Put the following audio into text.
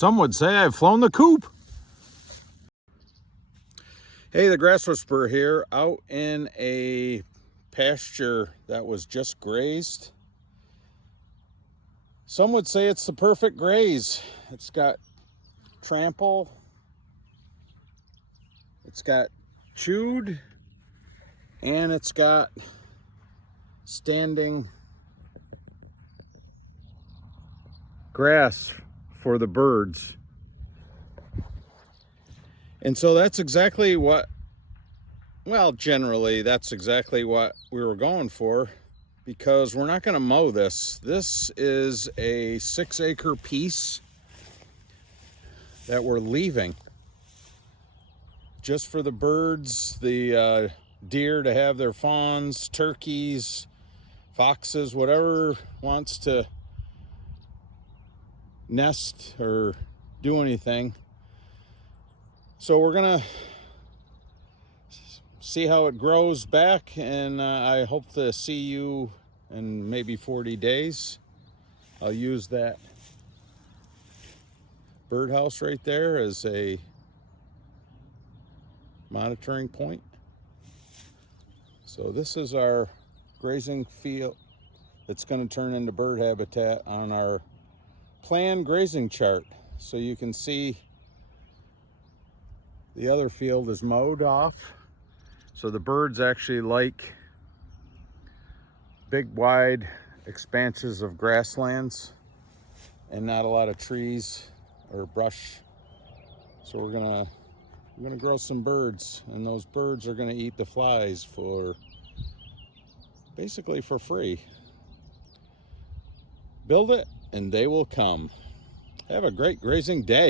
Some would say I've flown the coop. Hey, the Grass Whisperer here, out in a pasture that was just grazed. Some would say it's the perfect graze. It's got trample, it's got chewed, and it's got standing grass for the birds. And so that's exactly what, well, generally that's exactly what we were going for, because we're not going to mow this. This is a 6-acre piece that we're leaving just for the birds, the deer to have their fawns, turkeys, foxes, whatever wants to nest or do anything. So we're gonna see how it grows back, and I hope to see you in maybe 40 days. I'll use that birdhouse right there as a monitoring point. So this is our grazing field that's going to turn into bird habitat on our planned grazing chart. So you can see the other field is mowed off. So the birds actually like big, wide expanses of grasslands and not a lot of trees or brush. So we're gonna grow some birds, and those birds are gonna eat the flies for basically for free. Build it and they will come. Have a great grazing day.